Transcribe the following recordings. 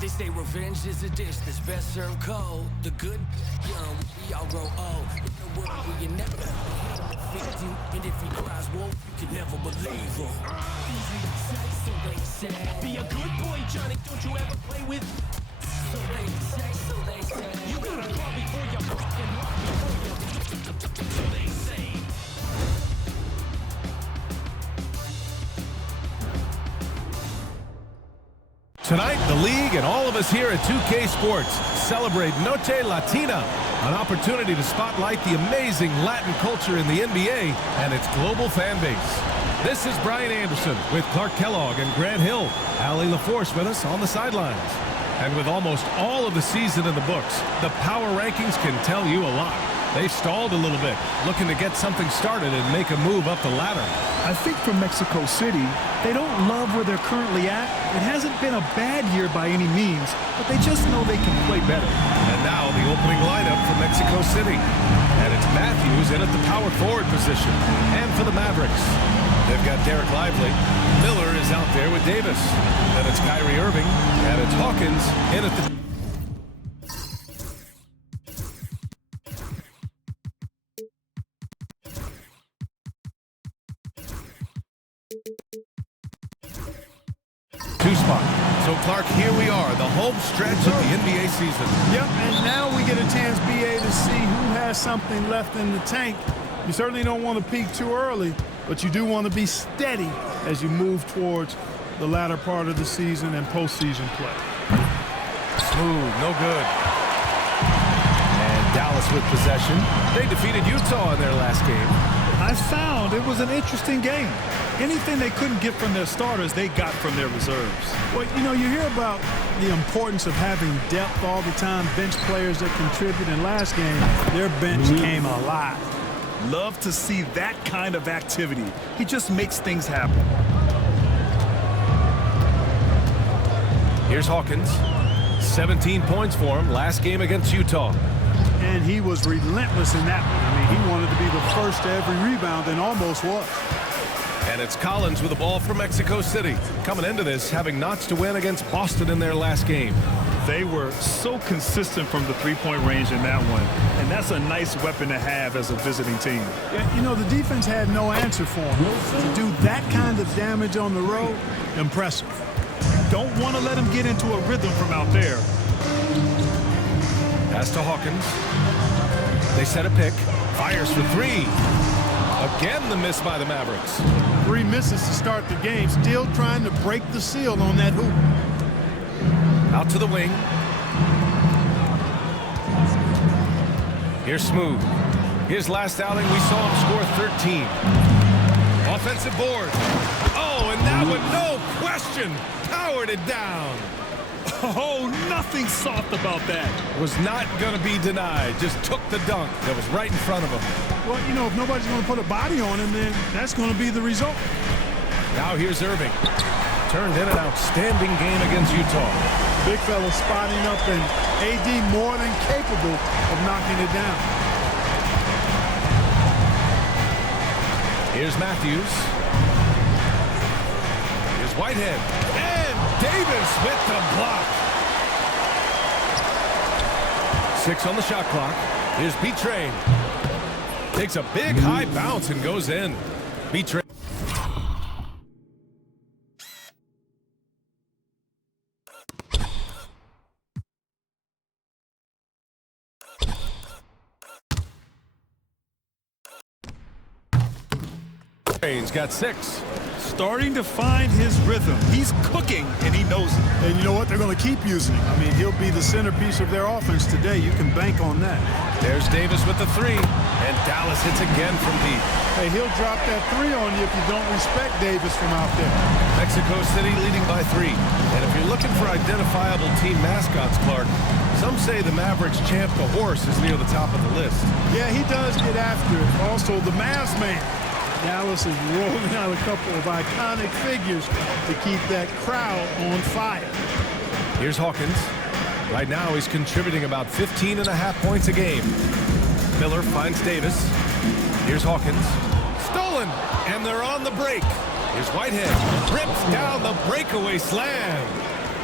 They say revenge is a dish that's best served cold. The good, young, we all grow old. In the world where you never fit you, and if he cries wolf, you can never believe him. Easy to say, so they say. Be a good boy, Johnny. Don't you ever play with. So they say, so they say. You gotta crawl before you fucking walk before you. So they say. Tonight, the league and all of us here at 2K Sports celebrate Noche Latina, an opportunity to spotlight the amazing Latin culture in the NBA and its global fan base. This is Brian Anderson with Clark Kellogg and Grant Hill. Allie LaForce with us on the sidelines. And with almost all of the season in the books, the power rankings can tell you a lot. They've stalled a little bit, looking to get something started and make a move up the ladder. I think for Mexico City, they don't love where they're currently at. It hasn't been a bad year by any means, but they just know they can play better. And now the opening lineup for Mexico City. And it's Matthews in at the power forward position. And for the Mavericks, they've got Derek Lively. Miller is out there with Davis. Then it's Kyrie Irving. And it's Hawkins in at the... spot. So, Clark, here we are, the home stretch of the NBA season. Yep, and now we get a chance, BA, to see who has something left in the tank. You certainly don't want to peak too early, but you do want to be steady as you move towards the latter part of the season and postseason play. Smooth, no good. And Dallas with possession. They defeated Utah in their last game. I found it was an interesting game. Anything they couldn't get from their starters, they got from their reserves. Well, you know, you hear about the importance of having depth all the time, bench players that contribute. In last game, their bench came alive. Love to see that kind of activity. He just makes things happen. Here's Hawkins. 17 points for him last game against Utah. And he was relentless in that one. I mean, he wanted to be the first to every rebound and almost was. And it's Collins with the ball for Mexico City. Coming into this, having notched a win against Boston in their last game. They were so consistent from the three-point range in that one. And that's a nice weapon to have as a visiting team. Yeah, you know, the defense had no answer for him. To do that kind of damage on the road, impressive. Don't want to let him get into a rhythm from out there. Pass to Hawkins. They set a pick. Fires for three. Again, the miss by the Mavericks. 3 misses to start the game. Still trying to break the seal on that hoop. Out to the wing. Here's Smooth. His last outing, we saw him score 13. Offensive board. Oh, and that one, no question, powered it down. Oh, nothing soft about that. Was not going to be denied. Just took the dunk that was right in front of him. Well, you know, if nobody's going to put a body on him, then that's going to be the result. Now here's Irving. Turned in an outstanding game against Utah. Big fella spotting up, and AD more than capable of knocking it down. Here's Matthews. Here's Whitehead. And Davis with the block. 6 on the shot clock. Here's B-Train. Takes a big high bounce and goes in. B-Train. Train's got 6. Starting to find his rhythm. He's cooking, and he knows it. And you know what? They're going to keep using him. I mean, he'll be the centerpiece of their offense today. You can bank on that. There's Davis with the 3, and Dallas hits again from deep. Hey, he'll drop that 3 on you if you don't respect Davis from out there. Mexico City leading by 3. And if you're looking for identifiable team mascots, Clark, some say the Mavericks champ, the horse, is near the top of the list. Yeah, he does get after it. Also, the Mavs man. Dallas is rolling out a couple of iconic figures to keep that crowd on fire. Here's Hawkins. Right now, he's contributing about 15.5 points a game. Miller finds Davis. Here's Hawkins. Stolen, and they're on the break. Here's Whitehead. Rips down the breakaway slam.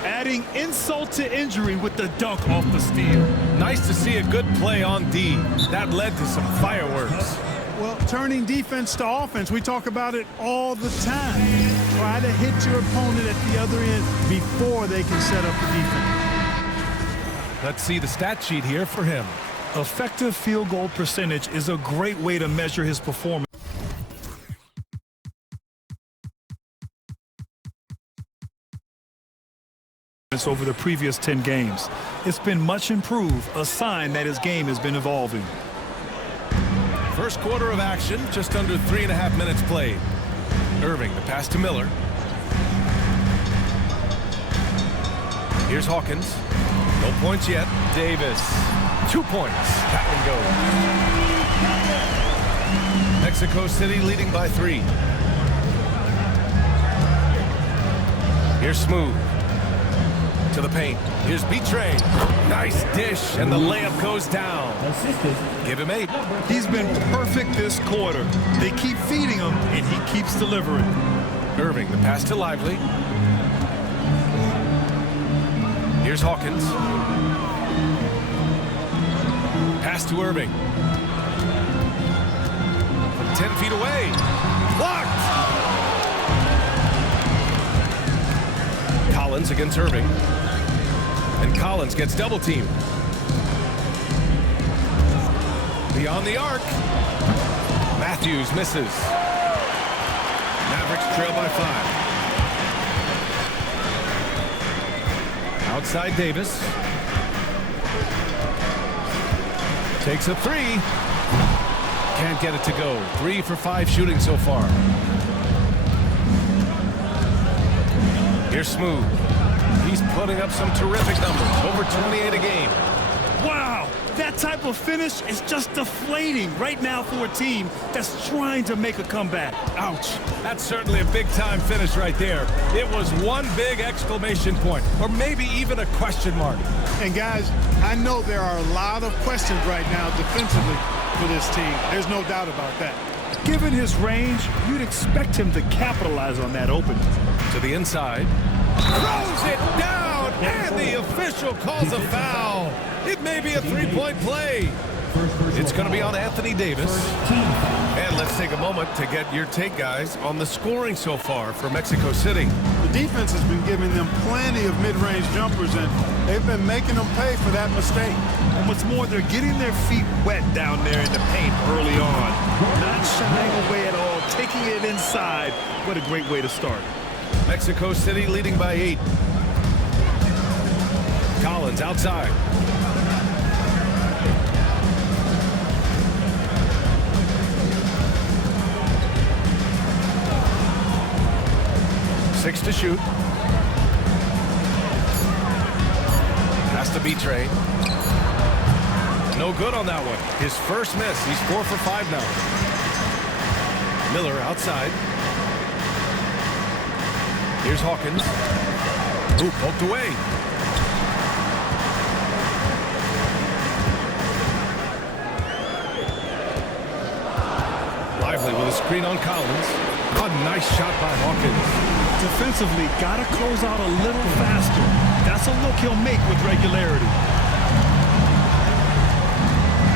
Adding insult to injury with the dunk off the steal. Nice to see a good play on D. That led to some fireworks. Well, turning defense to offense, we talk about it all the time. Try to hit your opponent at the other end before they can set up the defense. Let's see the stat sheet here for him. Effective field goal percentage is a great way to measure his performance over the previous 10 games. It's been much improved, a sign that his game has been evolving. First quarter of action, just under 3.5 minutes played. Irving, the pass to Miller. Here's Hawkins. No points yet. Davis. 2 points. That one goes. Mexico City leading by 3. Here's Smooth. To the paint. Here's B-Train. Nice dish, and the layup goes down. Give him 8. He's been perfect this quarter. They keep feeding him, and he keeps delivering. Irving, the pass to Lively. Here's Hawkins. Pass to Irving. From 10 feet away. Blocked! Collins against Irving. And Collins gets double teamed. Beyond the arc. Matthews misses. Mavericks trail by 5. Outside Davis. Takes a 3. Can't get it to go. 3 for 5 shooting so far. Here's Smooth. He's putting up some terrific numbers. Over 28 a game. Wow! That type of finish is just deflating right now for a team that's trying to make a comeback. Ouch. That's certainly a big-time finish right there. It was one big exclamation point, or maybe even a question mark. And guys, I know there are a lot of questions right now defensively for this team. There's no doubt about that. Given his range, you'd expect him to capitalize on that opening. To the inside. Throws it down, and the official calls a foul. It may be a 3-point play. It's going to be on Anthony Davis. And let's take a moment to get your take, guys, on the scoring so far for Mexico City. The defense has been giving them plenty of mid-range jumpers, and they've been making them pay for that mistake. And what's more, they're getting their feet wet down there in the paint early on. Not shying away at all, taking it inside. What a great way to start. Mexico City leading by 8. Collins outside. Six to shoot. Has to be Trey. No good on that one. His first miss. He's 4 for 5 now. Miller outside. Here's Hawkins. Ooh, poked away. Lively with a screen on Collins. A nice shot by Hawkins. Defensively, got to close out a little faster. That's a look he'll make with regularity.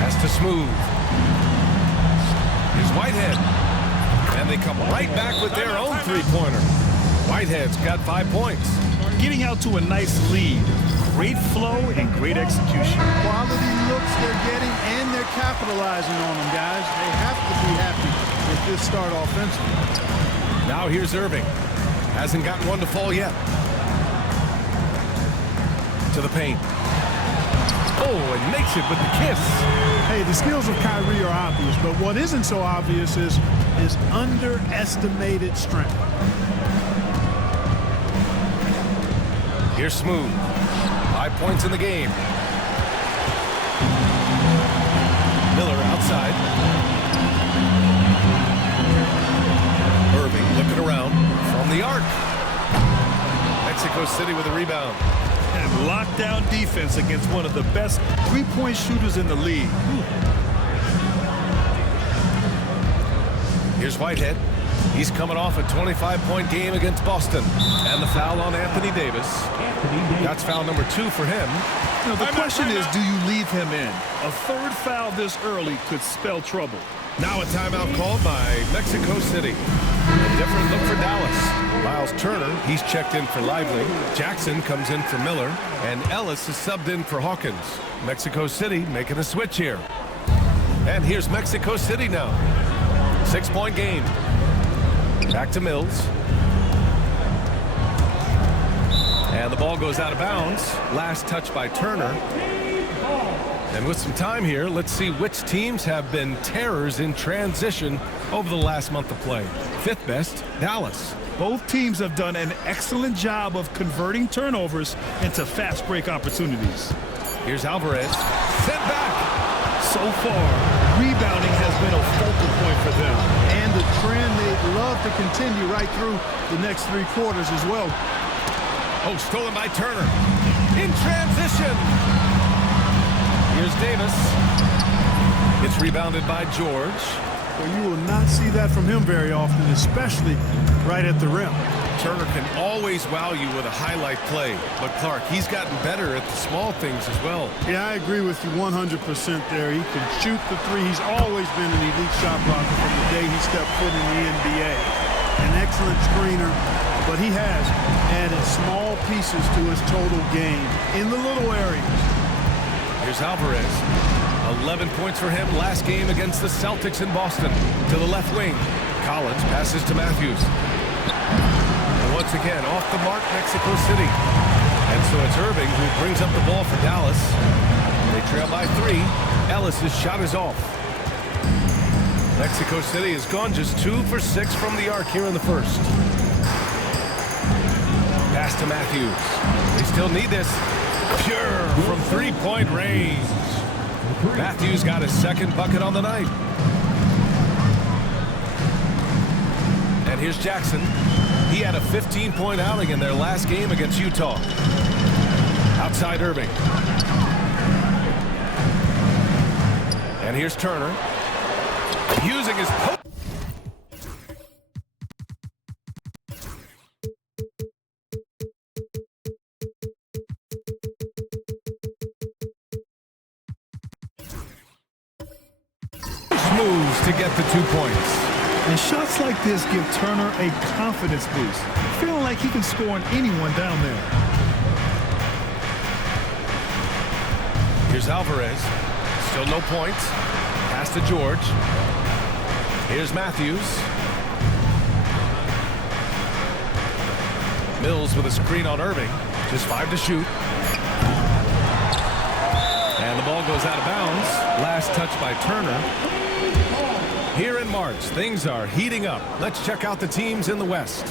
Pass to Smooth. Here's Whitehead. And they come right back with their own three-pointer. Whitehead's got 5 points. Getting out to a nice lead. Great flow and great execution. Quality looks they're getting, and they're capitalizing on them, guys. They have to be happy with this start offensively. Now here's Irving. Hasn't gotten one to fall yet. To the paint. Oh, and makes it with the kiss. Hey, the skills of Kyrie are obvious, but what isn't so obvious is his underestimated strength. Here's Smooth. 5 points in the game. Miller outside. Irving looking around from the arc. Mexico City with a rebound. And lockdown defense against one of the best three-point shooters in the league. Here's Whitehead. He's coming off a 25-point game against Boston. And the foul on Anthony Davis. That's foul number 2 for him. You know, the question is, do you leave him in? A third foul this early could spell trouble. Now a timeout called by Mexico City. A different look for Dallas. Miles Turner, he's checked in for Lively. Jackson comes in for Miller. And Ellis is subbed in for Hawkins. Mexico City making a switch here. And here's Mexico City now. 6-point game. Back to Mills. And the ball goes out of bounds. Last touch by Turner. And with some time here, let's see which teams have been terrors in transition over the last month of play. 5th best, Dallas. Both teams have done an excellent job of converting turnovers into fast break opportunities. Here's Alvarez. Sent back. So far, rebounding has been a focal point for them. And the trend they'd love to continue right through the next 3 quarters as well. Oh, stolen by Turner. In transition. Here's Davis. It's rebounded by George. Well, you will not see that from him very often, especially right at the rim. Turner can always wow you with a highlight play. But Clark, he's gotten better at the small things as well. Yeah, I agree with you 100% there. He can shoot the 3. He's always been an elite shot blocker from the day he stepped foot in the NBA. An excellent screener, but he has added small pieces to his total game in the little areas. Here's Alvarez. 11 points for him last game against the Celtics in Boston. To the left wing. Collins passes to Matthews. And once again, off the mark, Mexico City. And so it's Irving who brings up the ball for Dallas. They trail by 3. Ellis's shot is off. Mexico City has gone just 2 for 6 from the arc here in the first. Pass to Matthews. They still need this. Pure from 3-point range. Matthews got his 2nd bucket on the night. And here's Jackson. He had a 15-point outing in their last game against Utah. Outside Irving. And here's Turner. Using his post. Moves to get the 2 points. And shots like this give Turner a confidence boost, feeling like he can score on anyone down there. Here's Alvarez. Still no points. Pass to George. Here's Matthews. Mills with a screen on Irving. Just 5 to shoot. And the ball goes out of bounds. Last touch by Turner. Here in March, things are heating up. Let's check out the teams in the West.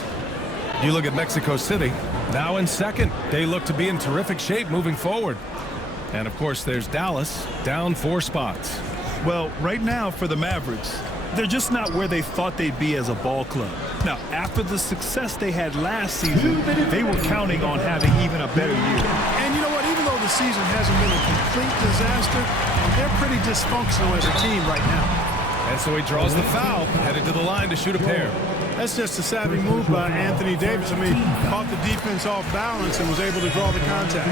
You look at Mexico City, now in 2nd. They look to be in terrific shape moving forward. And of course, there's Dallas, down 4 spots. Well, right now for the Mavericks, they're just not where they thought they'd be as a ball club. Now, after the success they had last season, they were counting on having even a better year. And you know what? Even though the season hasn't been a complete disaster, they're pretty dysfunctional as a team right now. And so he draws the foul, headed to the line to shoot a pair. That's just a savvy move by Anthony Davis. I mean, caught the defense off balance and was able to draw the contact.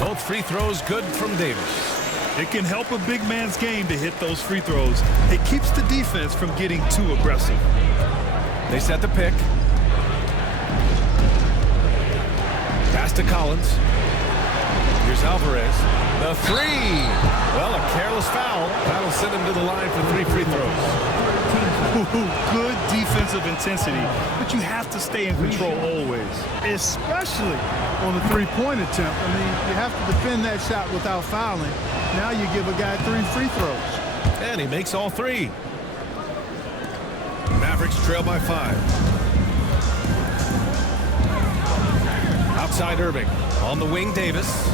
Both free throws good from Davis. It can help a big man's game to hit those free throws. It keeps the defense from getting too aggressive. They set the pick. Pass to Collins. Here's Alvarez. The 3. Well, a careless foul. That'll send him to the line for 3 free throws. Good defensive intensity, but you have to stay in control always. Especially on the 3-point attempt. I mean, you have to defend that shot without fouling. Now you give a guy 3 free throws. And he makes all 3. Mavericks trail by 5. Outside Irving. On the wing, Davis.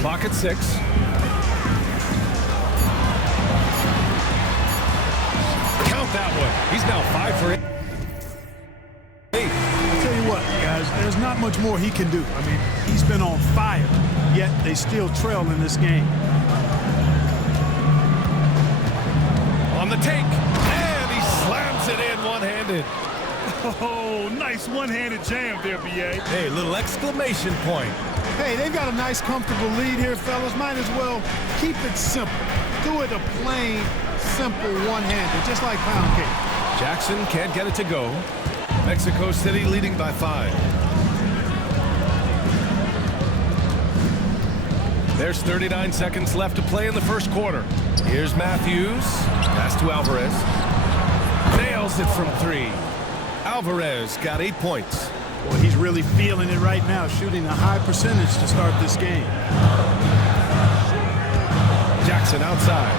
Clock at 6. Count that one. He's now 5 for 8. I'll tell you what, guys, there's there's not much more he can do. I mean, he's been on fire, yet they still trail in this game. On the take, and he slams it in one-handed. Oh, nice one-handed jam there, B.A. Hey, little exclamation point. Hey, they've got a nice, comfortable lead here, fellas. Might as well keep it simple. Do it a plain, simple one-handed, just like pound cake. Jackson can't get it to go. Mexico City leading by 5. There's 39 seconds left to play in the first quarter. Here's Matthews. Pass to Alvarez. Nails it from 3. Alvarez got 8 points. Well, he's really feeling it right now, shooting a high percentage to start this game. Jackson outside.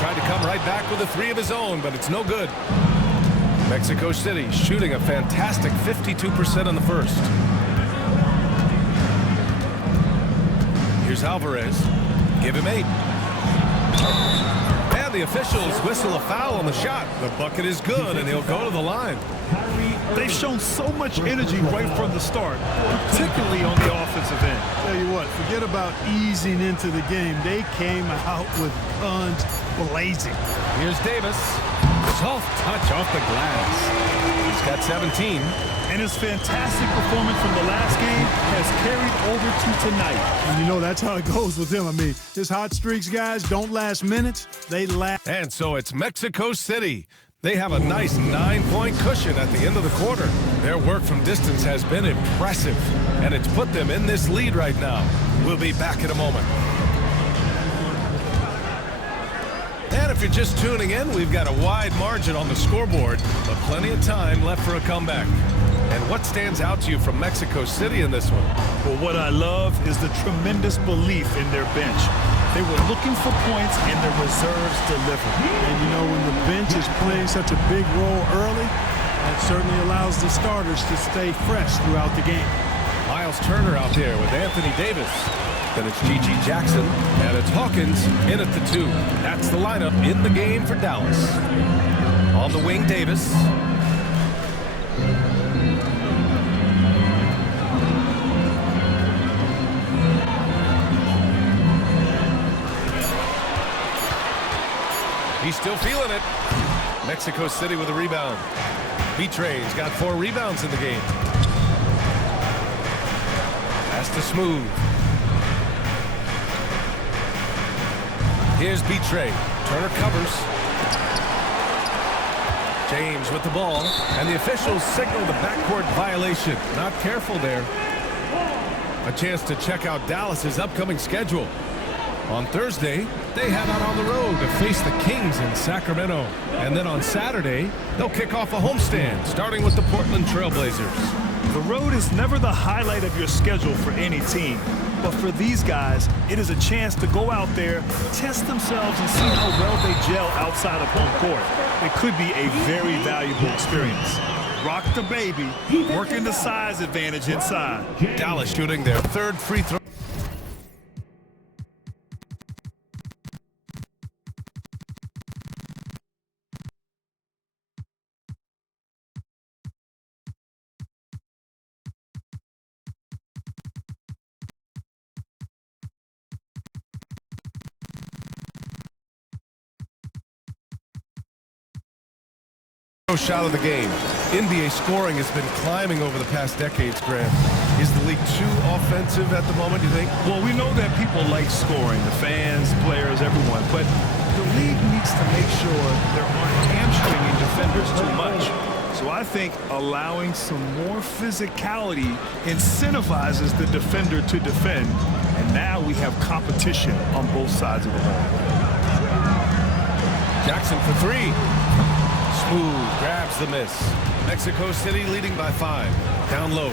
Tried to come right back with a 3 of his own, but it's no good. Mexico City shooting a fantastic 52% in the first. Here's Alvarez. Give him 8. And the officials whistle a foul on the shot. The bucket is good, and he'll go to the line. They've shown so much energy right from the start, particularly on the offensive end. Tell you what, forget about easing into the game. They came out with guns blazing. Here's Davis. Soft touch off the glass. He's got 17. And his fantastic performance from the last game has carried over to tonight. And you know, that's how it goes with him. I mean, his hot streaks, guys, don't last minutes. They last. And so it's Mexico City. They have a nice 9-point cushion at the end of the quarter. Their work from distance has been impressive, and it's put them in this lead right now. We'll be back in a moment. And if you're just tuning in, we've got a wide margin on the scoreboard, but plenty of time left for a comeback. And what stands out to you from Mexico City in this one? Well, what I love is the tremendous belief in their bench. They were looking for points, and their reserves delivered. And you know, when the bench is playing such a big role early, that certainly allows the starters to stay fresh throughout the game. Miles Turner out there with Anthony Davis. Then it's G.G. Jackson, and it's Hawkins in at the 2. That's the lineup in the game for Dallas. On the wing, Davis. He's still feeling it. Mexico City with a rebound. Betray's got 4 rebounds in the game. Pass to Smooth. Here's Betray. Turner covers. James with the ball. And the officials signal the backcourt violation. Not careful there. A chance to check out Dallas's upcoming schedule. On Thursday, they head out on the road to face the Kings in Sacramento. And then on Saturday, they'll kick off a homestand, starting with the Portland Trail Blazers. The road is never the highlight of your schedule for any team. But for these guys, it is a chance to go out there, test themselves, and see how well they gel outside of home court. It could be a very valuable experience. Rock the baby, working the size advantage inside. Dallas shooting their 3rd free throw. Shot of the game. NBA scoring has been climbing over the past decades, Grant. Is the league too offensive at the moment, do you think? Well, we know that people like scoring, the fans, players, everyone, but the league needs to make sure there aren't hamstringing defenders too much. So I think allowing some more physicality incentivizes the defender to defend, and now we have competition on both sides of the ball. Jackson for 3. Smooth grabs the miss. Mexico City leading by 5. Down low.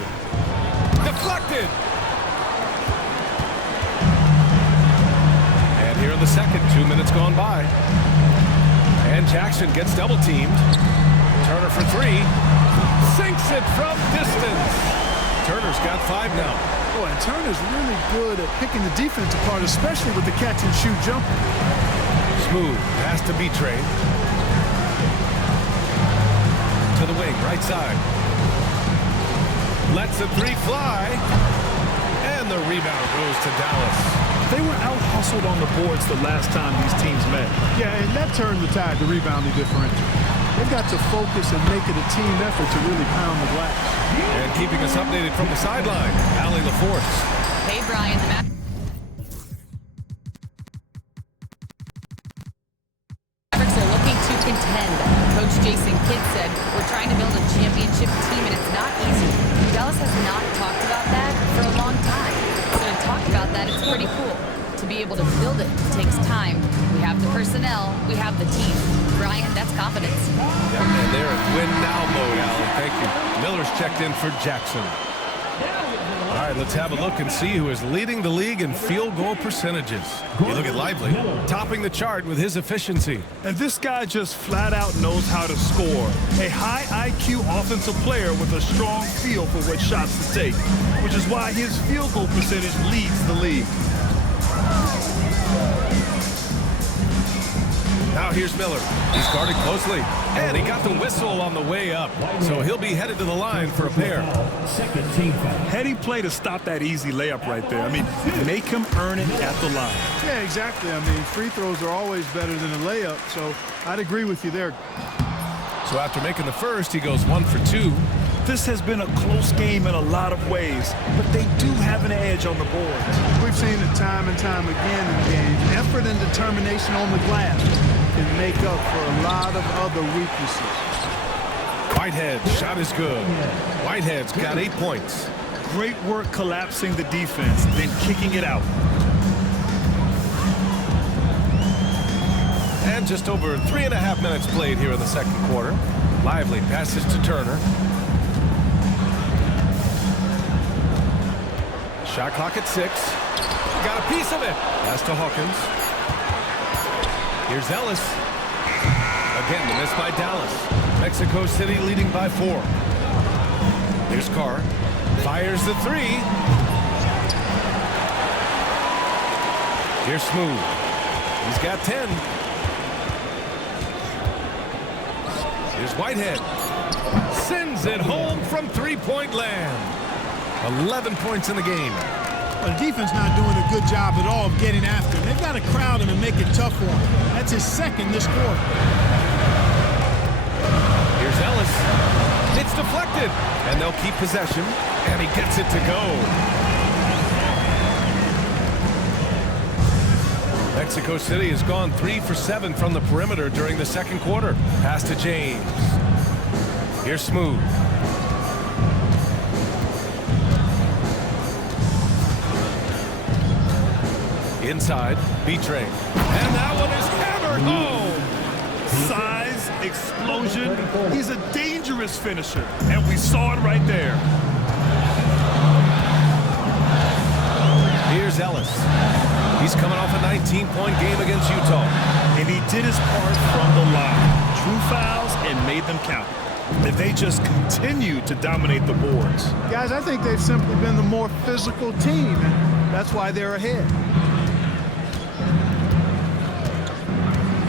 Deflected. And here in the second, 2 minutes gone by. And Jackson gets double teamed. Turner for 3. Sinks it from distance. Turner's got 5 now. Boy, and Turner's really good at picking the defense apart, especially with the catch and shoot jumper. Smooth pass to Betray. To the wing, right side. Lets the three fly. And the rebound goes to Dallas. They were out-hustled on the boards the last time these teams met. Yeah, and that turned the tide, the rebounding differential. They've got to focus and make it a team effort to really pound the glass. And keeping us updated from the sideline, Allie LaForce. Hey, Brian. The Mavericks are looking to contend. Coach Jason Kidd said, we're trying to build a championship team, and it's not easy. Dallas has not talked about that for a long time. So to talk about that, it's pretty cool. To be able to build it takes time. We have the personnel, we have the team. Brian, that's confidence. Yep, and they're in win now mode, Allie. Thank you. Miller's checked in for Jackson. All right, let's have a look and see who is leading the league in field goal percentages. You look at Lively, topping the chart with his efficiency. And this guy just flat out knows how to score. A high IQ offensive player with a strong feel for what shots to take, which is why his field goal percentage leads the league. Now here's Miller. He's guarded closely. And he got the whistle on the way up. So he'll be headed to the line for a pair. Heady play to stop that easy layup right there. I mean, make him earn it at the line. Yeah, exactly. I mean, free throws are always better than a layup, so I'd agree with you there. So after making the first, he goes 1 for 2. This has been a close game in a lot of ways, but they do have an edge on the boards. We've seen it time and time again in games. Effort and determination on the glass can make up for a lot of other weaknesses. Whitehead's shot is good. Whitehead's got 8 points. Great work collapsing the defense, then kicking it out. And just over 3.5 minutes played here in the second quarter. Lively passes to Turner. Shot clock at 6. Got a piece of it. Pass to Hawkins. Here's Ellis. Again, the miss by Dallas. Mexico City leading by 4. Here's Carr. Fires the 3. Here's Smooth. He's got 10. Here's Whitehead. Sends it home from three-point land. 11 points in the game. Well, the defense not doing a good job at all of getting after him. They've got to crowd him and make it tough for him. That's his second this quarter. Here's Ellis. It's deflected. And they'll keep possession. And he gets it to go. Mexico City has gone 3 for 7 from the perimeter during the second quarter. Pass to James. Here's Smooth. Inside, B-Train. And that one is hammered home. Size, explosion. He's a dangerous finisher, and we saw it right there. Here's Ellis. He's coming off a 19-point game against Utah. And he did his part from the line. Drew fouls and made them count. And they just continued to dominate the boards. Guys, I think they've simply been the more physical team, and that's why they're ahead.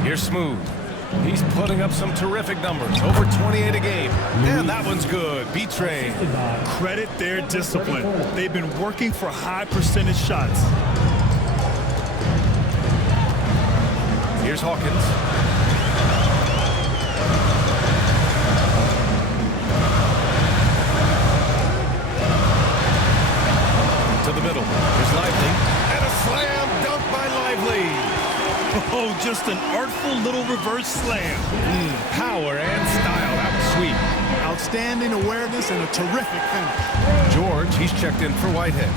Here's Smooth. He's putting up some terrific numbers. Over 28 a game. And that one's good. B-Train. Credit their discipline. They've been working for high percentage shots. Here's Hawkins. To the middle. Here's Lively. And a slam dunk by Lively. Oh, just an artful little reverse slam. Power and style. That was sweet. Outstanding awareness and a terrific finish. George, he's checked in for Whitehead.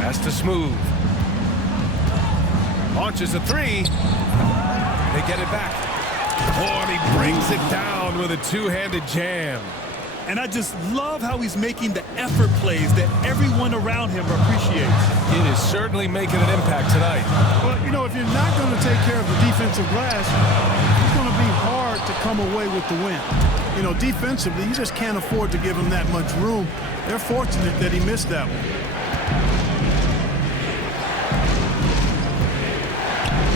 Pass to Smooth. Launches a 3. They get it back. Oh, and he brings it down with a two-handed jam. And I just love how he's making the effort plays that everyone around him appreciates. It is certainly making an impact tonight. Well, you know, if you're not going to take care of the defensive glass, it's going to be hard to come away with the win. You know, defensively, you just can't afford to give him that much room. They're fortunate that he missed that one.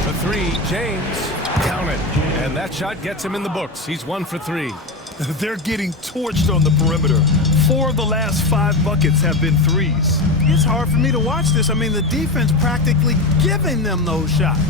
The 3, James. Count it. And that shot gets him in the books. He's 1 for 3. They're getting torched on the perimeter. 4 of the last 5 buckets have been threes. It's hard for me to watch this. I mean, the defense practically giving them those shots.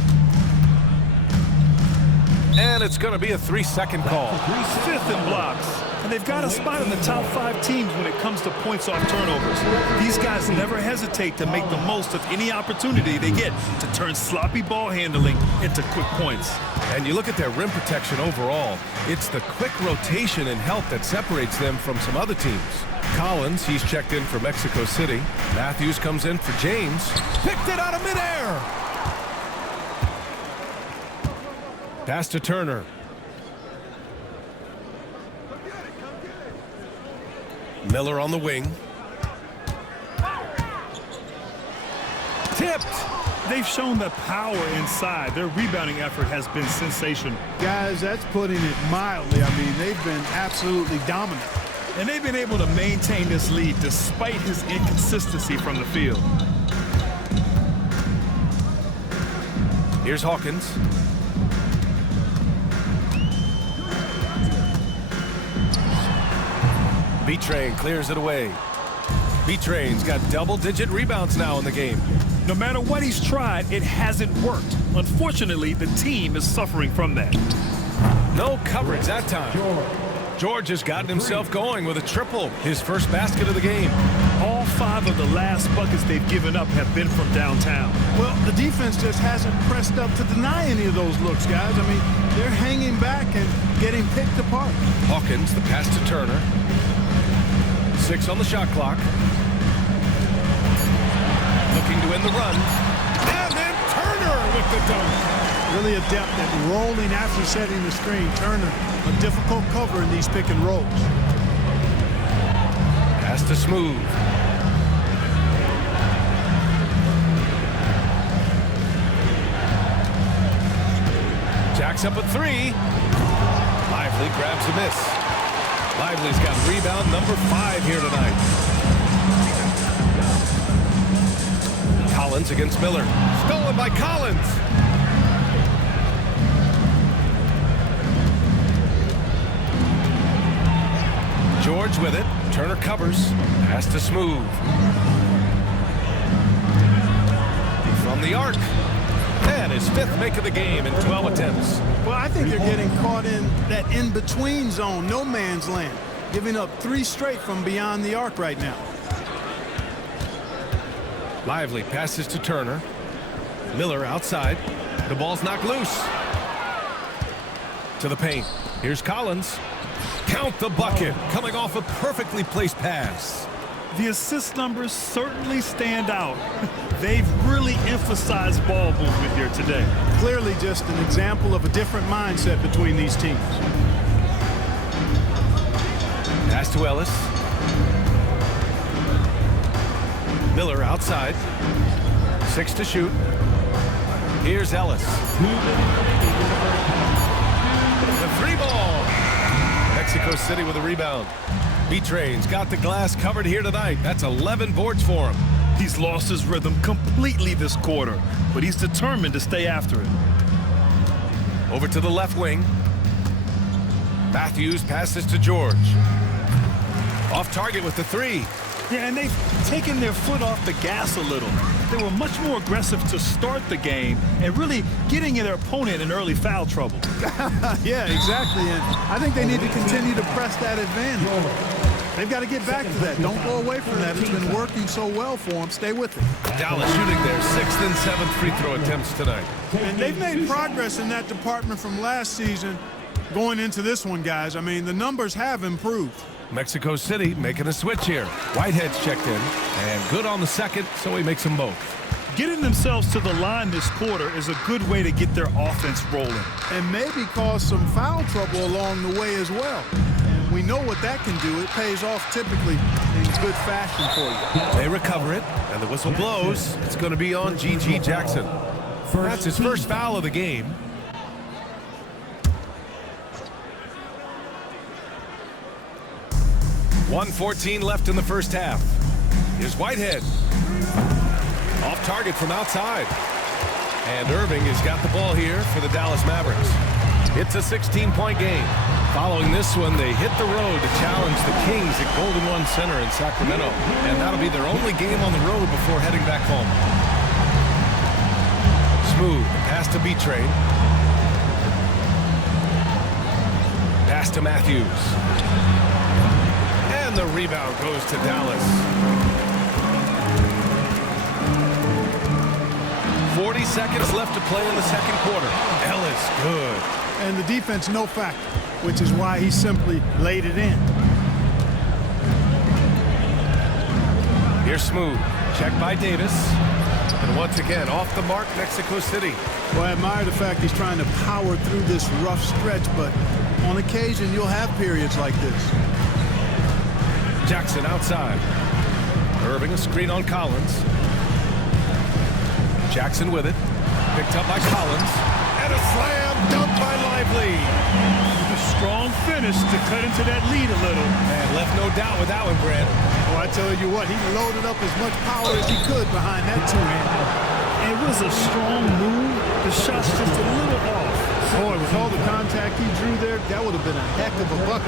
And it's going to be a 3-second call. 5th in blocks. And they've got a spot in the top 5 teams when it comes to points off turnovers. These guys never hesitate to make the most of any opportunity they get to turn sloppy ball handling into quick points. And you look at their rim protection overall, it's the quick rotation and help that separates them from some other teams. Collins, he's checked in for Mexico City. Matthews comes in for James. Picked it out of midair. Pass to Turner. Miller on the wing. Tipped. They've shown the power inside. Their rebounding effort has been sensational. Guys, that's putting it mildly. I mean, they've been absolutely dominant. And they've been able to maintain this lead despite his inconsistency from the field. Here's Hawkins. B-Train clears it away. B-Train's got double-digit rebounds now in the game. No matter what he's tried, it hasn't worked. Unfortunately, the team is suffering from that. No coverage that time. George has gotten himself going with a triple, his first basket of the game. All 5 of the last buckets they've given up have been from downtown. Well, the defense just hasn't pressed up to deny any of those looks, guys. I mean, they're hanging back and getting picked apart. Hawkins, the pass to Turner. 6 on the shot clock. Looking to end the run. And then Turner with the dunk. Really adept at rolling after setting the screen. Turner, a difficult cover in these pick and rolls. Pass to Smooth. Jacks up a 3. Lively grabs a miss. Lively's got rebound number 5 here tonight. Collins against Miller. Stolen by Collins. George with it. Turner covers. Pass to Smooth. From the arc. And his 5th make of the game in 12 attempts. Well, I think they're getting caught in that in-between zone, no man's land, giving up 3 straight from beyond the arc right now. Lively passes to Turner. Miller outside. The ball's knocked loose. To the paint. Here's Collins. Count the bucket, coming off a perfectly placed pass. The assist numbers certainly stand out. They've really emphasized ball movement here today. Clearly just an example of a different mindset between these teams. Pass to Ellis. Miller outside. 6 to shoot. Here's Ellis. The 3 ball. Mexico City with a rebound. B-Train's got the glass covered here tonight. That's 11 boards for him. He's lost his rhythm completely this quarter, but he's determined to stay after it. Over to the left wing. Matthews passes to George. Off target with the 3. Yeah, and they've taken their foot off the gas a little. They were much more aggressive to start the game and really getting their opponent in early foul trouble. Yeah, exactly. And I think they need to continue to press that advantage. They've got to get back to that. Don't go away from that. It's been working so well for them. Stay with it. Dallas shooting their 6th and 7th free throw attempts tonight. And they've made progress in that department from last season going into this one, guys. I mean, the numbers have improved. Mexico City making a switch here. Whitehead's checked in, and good on the second, so he makes them both. Getting themselves to the line this quarter is a good way to get their offense rolling. And maybe cause some foul trouble along the way as well. And we know what that can do. It pays off typically in good fashion for you. They recover it, and the whistle blows. It's going to be on G.G. Jackson. That's his first foul of the game. .114 left in the first half. Here's Whitehead. Off target from outside. And Irving has got the ball here for the Dallas Mavericks. It's a 16-point game. Following this one, they hit the road to challenge the Kings at Golden One Center in Sacramento. And that'll be their only game on the road before heading back home. Smooth, pass to B-Train. Pass to Matthews. And the rebound goes to Dallas. 40 seconds left to play in the second quarter. Ellis, good. And the defense, no factor, which is why he simply laid it in. Here's Smooth. Check by Davis. And once again, off the mark, Mexico City. Well, I admire the fact he's trying to power through this rough stretch, but on occasion, you'll have periods like this. Jackson outside. Irving a screen on Collins. Jackson with it. Picked up by Collins. And a slam dunk by Lively. A strong finish to cut into that lead a little. And left no doubt with that one, Brad. Well, I tell you what, he loaded up as much power as he could behind that two-hander. It was a strong move. The shot's just a little off. Boy, with all the contact he drew there, that would have been a heck of a bucket.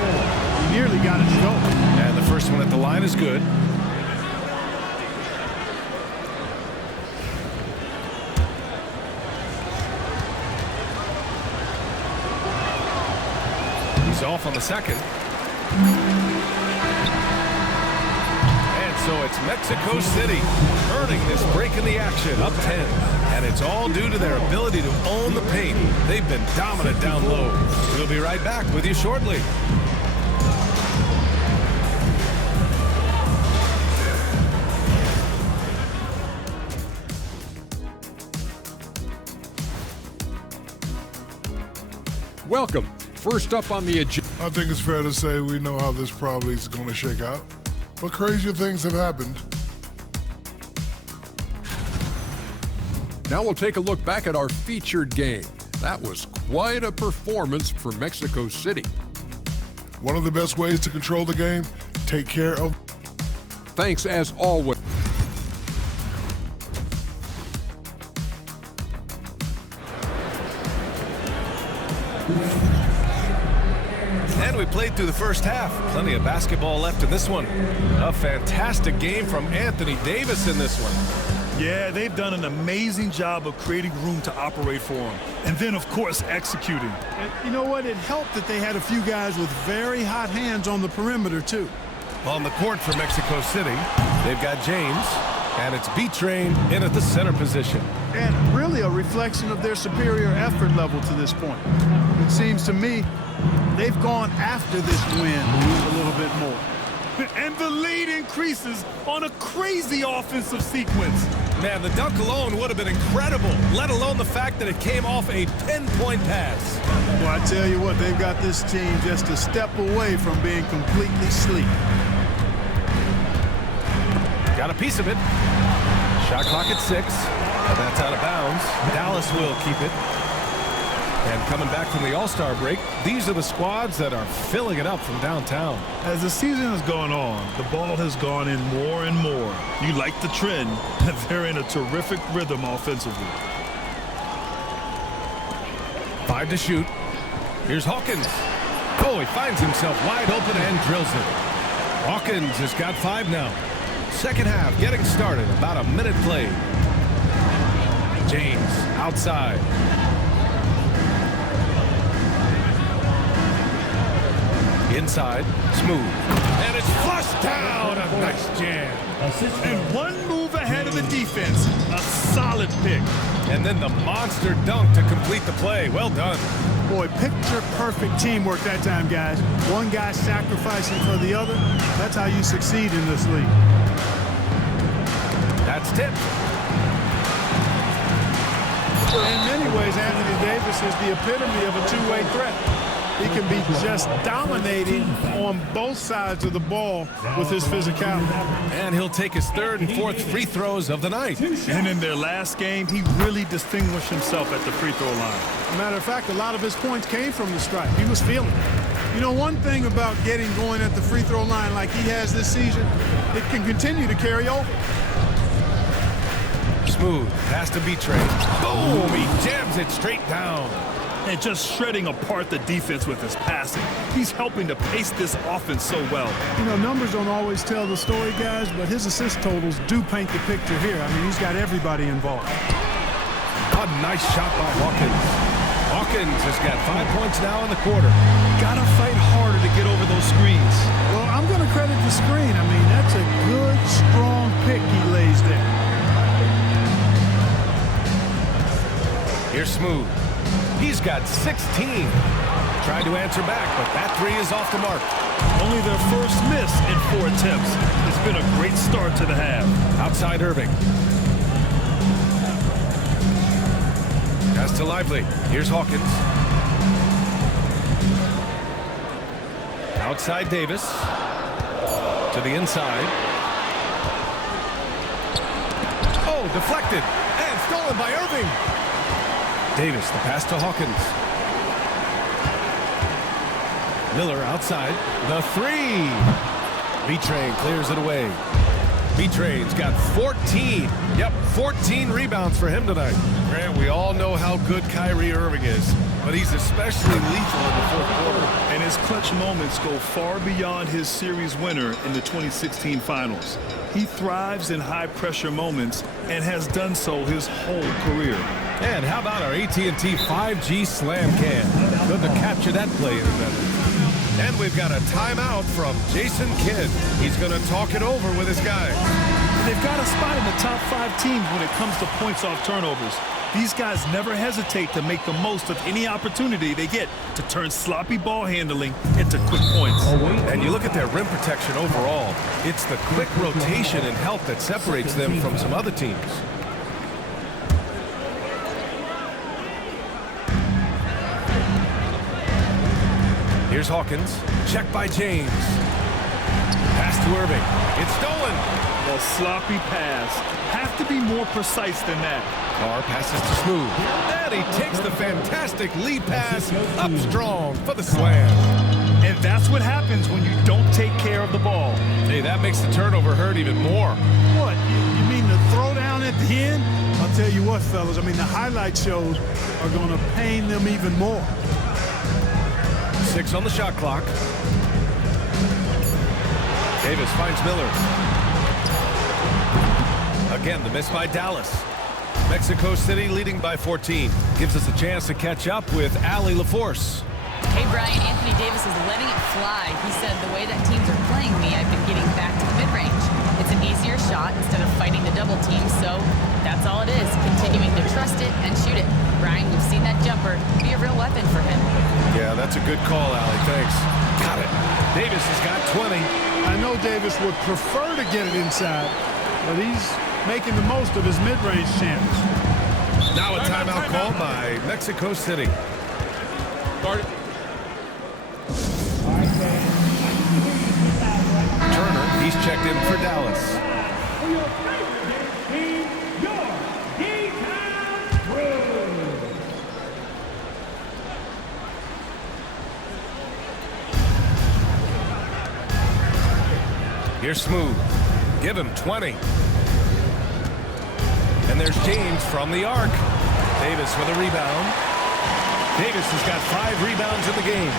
He nearly got it to go. And the first one at the line is good. He's off on the second. And so it's Mexico City earning this break in the action, up 10. And it's all due to their ability to own the paint. They've been dominant down low. We'll be right back with you shortly. Welcome. First up on the agenda. I think it's fair to say we know how this probably is going to shake out. But crazier things have happened. Now we'll take a look back at our featured game. That was quite a performance for Mexico City. One of the best ways to control the game, take care of. Thanks as always. And we played through the first half. Plenty of basketball left in this one. A fantastic game from Anthony Davis in this one. Yeah, they've done an amazing job of creating room to operate for him. And then, of course, executing. And you know what? It helped that they had a few guys with very hot hands on the perimeter, too. On the court for Mexico City, they've got James, and it's B-Train in at the center position. And really a reflection of their superior effort level to this point. It seems to me they've gone after this win a little bit more. And the lead increases on a crazy offensive sequence. Man, the dunk alone would have been incredible, let alone the fact that it came off a pinpoint pass. Well, I tell you what, they've got this team just a step away from being completely sleep. Got a piece of it. Shot clock at 6. And that's out of bounds. Dallas will keep it. And coming back from the All-Star break, these are the squads that are filling it up from downtown. As the season has gone on, the ball has gone in more and more. You like the trend. They're in a terrific rhythm offensively. 5 to shoot. Here's Hawkins. Oh, he finds himself wide open and drills it. Hawkins has got 5 now. Second half getting started. About a minute played. James outside. Inside, Smooth. And it's flushed down. A nice jam. And one move ahead of the defense. A solid pick. And then the monster dunk to complete the play. Well done. Boy, picture-perfect teamwork that time, guys. One guy sacrificing for the other. That's how you succeed in this league. That's tipped. In many ways, Anthony Davis is the epitome of a two-way threat. He can be just dominating on both sides of the ball with his physicality. And he'll take his third and fourth free throws of the night. And in their last game, he really distinguished himself at the free throw line. Matter of fact, a lot of his points came from the stripe. He was feeling it. You know, one thing about getting going at the free throw line like he has this season, it can continue to carry over. Smooth, pass to B-Train. Boom, he jams it straight down. And just shredding apart the defense with his passing. He's helping to pace this offense so well. You know, numbers don't always tell the story, guys, but his assist totals do paint the picture here. I mean, he's got everybody involved. A nice shot by Hawkins. Hawkins has got 5 points now in the quarter. Gotta fight harder to get over those screens. Well, I'm going to credit the screen. I mean, that's a good, strong pick he lays there. Here's Smooth. He's got 16. Tried to answer back, but that three is off the mark. Only their first miss in 4 attempts. It's been a great start to the half. Outside Irving. Pass to Lively. Here's Hawkins. Outside Davis. To the inside. Oh, deflected. And stolen by Irving. Davis, the pass to Hawkins. Miller outside. The three. B-Train clears it away. B-Train's got 14. Yep, 14 rebounds for him tonight. Grant, we all know how good Kyrie Irving is, but he's especially lethal in the fourth quarter. And his clutch moments go far beyond his series winner in the 2016 finals. He thrives in high-pressure moments and has done so his whole career. And how about our AT&T 5G Slam Cam? Good to capture that play in a minute. And we've got a timeout from Jason Kidd. He's going to talk it over with his guys. They've got a spot in the top 5 teams when it comes to points off turnovers. These guys never hesitate to make the most of any opportunity they get to turn sloppy ball handling into quick points. And you look at their rim protection overall. It's the quick rotation and help that separates them from some other teams. Here's Hawkins. Check by James. Pass to Irving. It's stolen. A sloppy pass. Have to be more precise than that. Carr passes to Smooth. And he takes the fantastic lead pass up strong for the slam. And that's what happens when you don't take care of the ball. Hey, that makes the turnover hurt even more. What? You mean the throwdown at the end? I'll tell you what, fellas. I mean, the highlight shows are going to pain them even more. 6 on the shot clock. Davis finds Miller. Again, the miss by Dallas. Mexico City leading by 14. Gives us a chance to catch up with Allie LaForce. Hey, Brian, Anthony Davis is letting it fly. He said, the way that teams are playing me, I've been getting back to the mid-range. It's an easier shot instead of fighting the double team, so that's all it is, continuing to trust it and shoot it. Brian, we've seen that jumper be a real weapon for him. Yeah, that's a good call, Allie. Thanks. Got it. Davis has got 20. I know Davis would prefer to get it inside, but he's making the most of his mid-range chance. Now a timeout called by Mexico City. Turner, he's checked in for Dallas. Here's Smooth. Give him 20. And there's James from the arc. Davis with a rebound. Davis has got 5 rebounds in the game.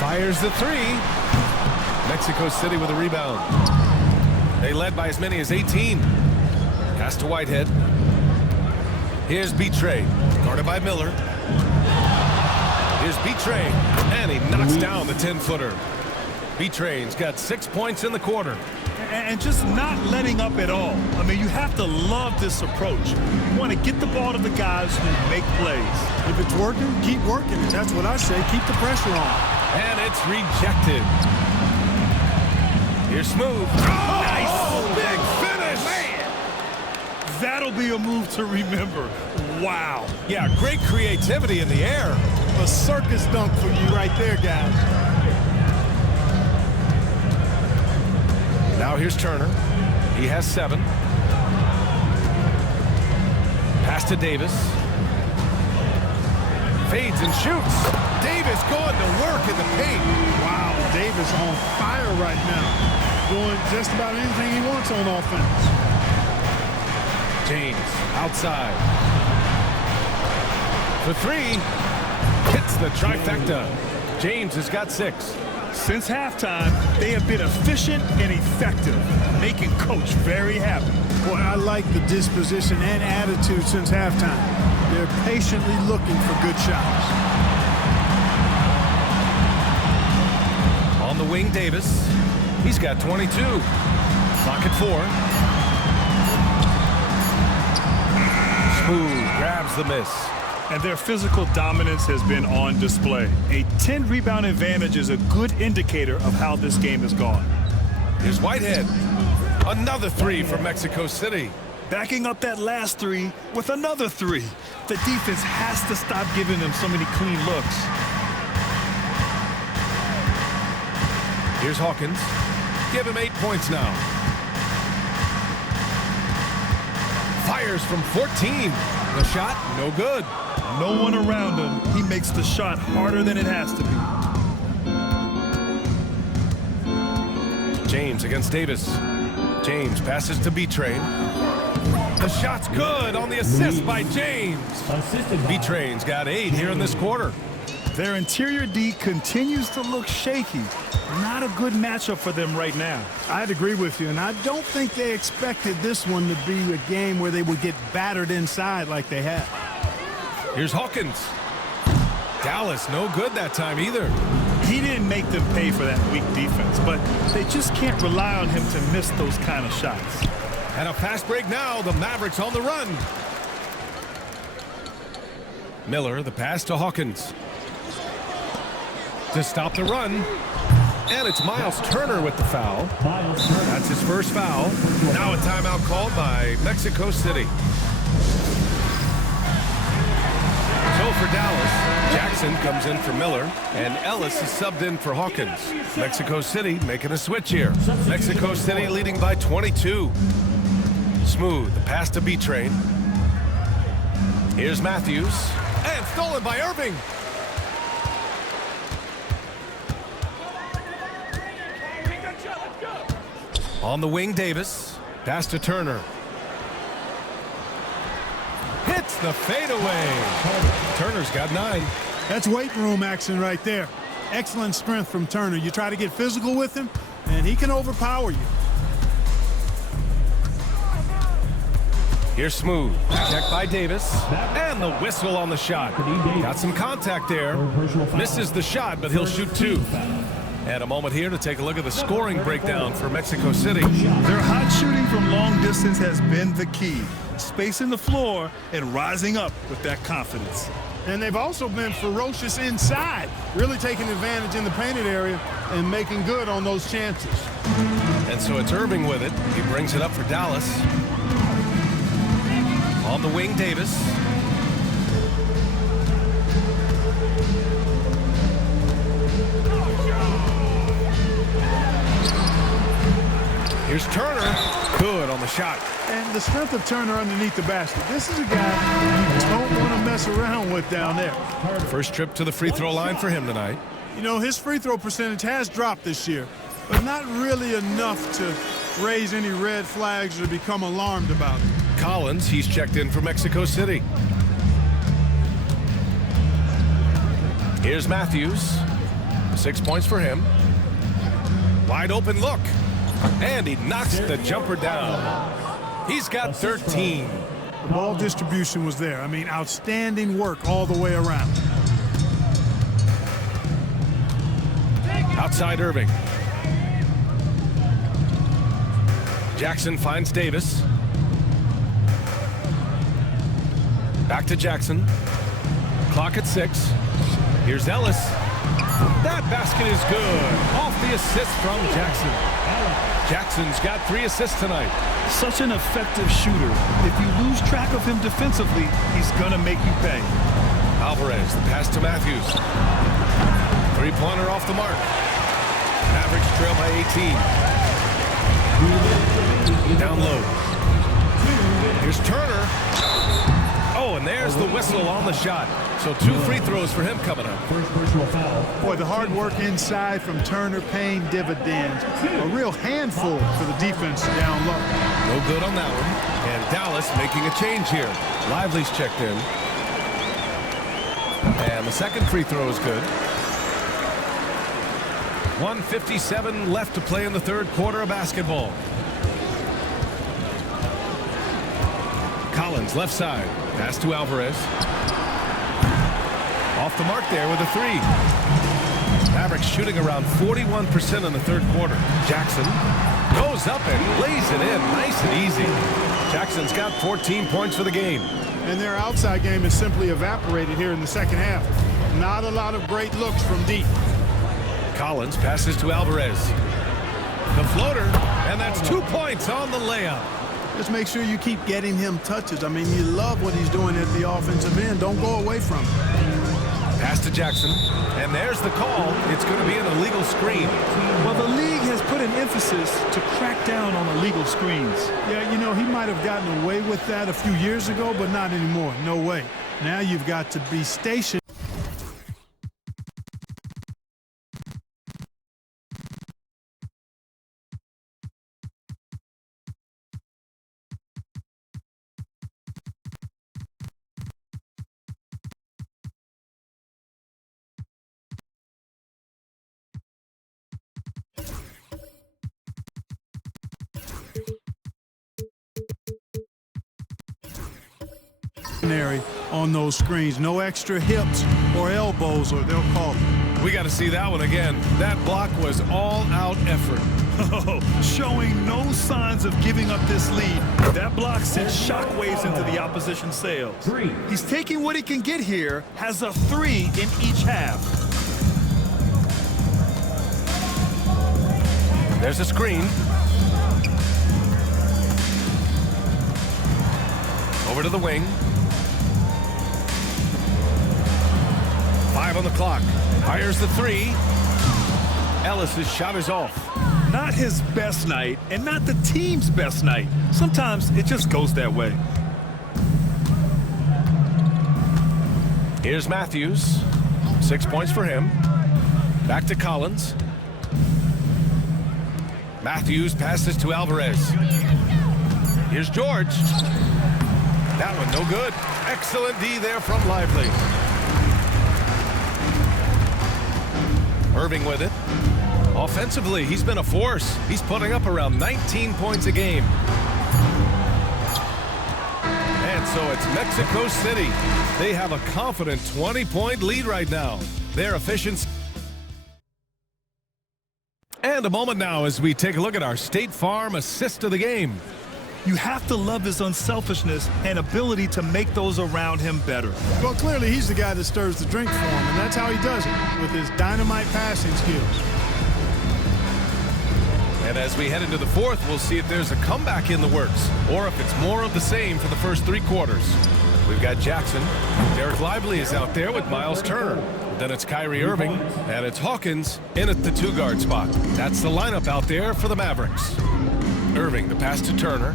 Fires the 3. Mexico City with a rebound. They led by as many as 18. Pass to Whitehead. Here's B-Tray. Guarded by Miller. Here's B-Tray. And he knocks down the 10-footer. B-Train's got 6 points in the quarter. And just not letting up at all. I mean, you have to love this approach. You want to get the ball to the guys who make plays. If it's working, keep working. That's what I say. Keep the pressure on. And it's rejected. Here's Smooth. Oh, nice. Big finish. Man. That'll be a move to remember. Wow. Yeah, great creativity in the air. A circus dunk for you right there, guys. Now here's Turner. He has 7. Pass to Davis. Fades and shoots. Davis going to work in the paint. Wow, Davis on fire right now. Doing just about anything he wants on offense. James outside. For three. Hits the trifecta. James has got 6. Since halftime, they have been efficient and effective, making Coach very happy. Boy, I like the disposition and attitude since halftime. They're patiently looking for good shots. On the wing, Davis. He's got 22. Clock at 4. Smooth grabs the miss. And their physical dominance has been on display. A 10-rebound advantage is a good indicator of how this game has gone. Here's Whitehead. Another 3 for Mexico City. Backing up that last 3 with another 3. The defense has to stop giving them so many clean looks. Here's Hawkins. Give him 8 points now. Fires from 14. The shot, no good. No one around him. He makes the shot harder than it has to be. James against Davis. James passes to B-Train. The shot's good on the assist by James. B-Train's got 8 here in this quarter. Their interior D continues to look shaky. Not a good matchup for them right now. I'd agree with you, and I don't think they expected this one to be a game where they would get battered inside like they have. Here's Hawkins. Dallas, no good that time either. He didn't make them pay for that weak defense, but they just can't rely on him to miss those kind of shots. And a fast break now. The Mavericks on the run. Miller, the pass to Hawkins. To stop the run. And it's Miles Turner with the foul. That's his first foul. Now a timeout called by Mexico City. So for Dallas, Jackson comes in for Miller, and Ellis is subbed in for Hawkins. Mexico City making a switch here. Mexico City leading by 22. Smooth, the pass to B-Train. Here's Matthews, and stolen by Irving. On the wing, Davis. Pass to Turner. Hits the fadeaway. Turner's got 9. That's weight room action right there. Excellent strength from Turner. You try to get physical with him, and he can overpower you. Here's Smooth. Check by Davis. And the whistle on the shot. Got some contact there. Misses the shot, but he'll shoot 2. And a moment here to take a look at the scoring breakdown for Mexico City. Their hot shooting from long distance has been the key. Spacing the floor and rising up with that confidence. And they've also been ferocious inside, really taking advantage in the painted area and making good on those chances. And so it's Irving with it. He brings it up for Dallas. On the wing, Davis. Here's Turner. Good on the shot. And the strength of Turner underneath the basket. This is a guy you don't want to mess around with down there. First trip to the free throw line for him tonight. You know, his free throw percentage has dropped this year, but not really enough to raise any red flags or become alarmed about it. Collins, he's checked in for Mexico City. Here's Matthews. 6 points for him. Wide open look. And he knocks the jumper down. He's got 13. The ball distribution was there. I mean, outstanding work all the way around. Outside Irving. Jackson finds Davis. Back to Jackson. Clock at 6. Here's Ellis. That basket is good. Off the assist from Jackson. Jackson's got 3 assists tonight. Such an effective shooter. If you lose track of him defensively, he's going to make you pay. Alvarez, the pass to Matthews. 3-pointer off the mark. Mavericks trail by 18. Down low. Here's Turner. Oh, Oh, and there's the whistle on the shot. So 2 free throws for him coming up. First personal foul. Boy, the hard work inside from Turner paying dividends. A real handful for the defense down low. No good on that one. And Dallas making a change here. Lively's checked in. And the second free throw is good. 1:57 left to play in the third quarter of basketball. Collins left side. Pass to Alvarez. Off the mark there with a 3. Mavericks shooting around 41% in the third quarter. Jackson goes up and lays it in nice and easy. Jackson's got 14 points for the game. And their outside game is simply evaporated here in the second half. Not a lot of great looks from deep. Collins passes to Alvarez. The floater, and that's 2 points on the layup. Just make sure you keep getting him touches. I mean, you love what he's doing at the offensive end. Don't go away from him. Pass to Jackson, and there's the call. It's going to be an illegal screen. Well, the league has put an emphasis to crack down on illegal screens. Yeah, you know, he might have gotten away with that a few years ago, but not anymore. No way. Now you've got to be stationed. On those screens. No extra hips or elbows, or they'll call it. We got to see that one again. That block was all-out effort. Showing no signs of giving up this lead. That block sent shockwaves into the opposition sails. He's taking what he can get here, has a 3 in each half. There's a screen. Over to the wing. 5 on the clock. Fires the 3. Ellis's shot is off. Not his best night, and not the team's best night. Sometimes it just goes that way. Here's Matthews. 6 points for him. Back to Collins. Matthews passes to Alvarez. Here's George. That one no good. Excellent D there from Lively. Irving with it. Offensively, he's been a force. He's putting up around 19 points a game. And so it's Mexico City. They have a confident 20-point lead right now. Their efficiency. And a moment now as we take a look at our State Farm assist of the game. You have to love his unselfishness and ability to make those around him better. Well, clearly he's the guy that stirs the drink for him, and that's how he does it, with his dynamite passing skills. And as we head into the fourth, we'll see if there's a comeback in the works, or if it's more of the same for the first 3 quarters. We've got Jackson. Derek Lively is out there with Miles Turner. Then it's Kyrie Irving, and it's Hawkins in at the 2-guard spot. That's the lineup out there for the Mavericks. Irving, the pass to Turner.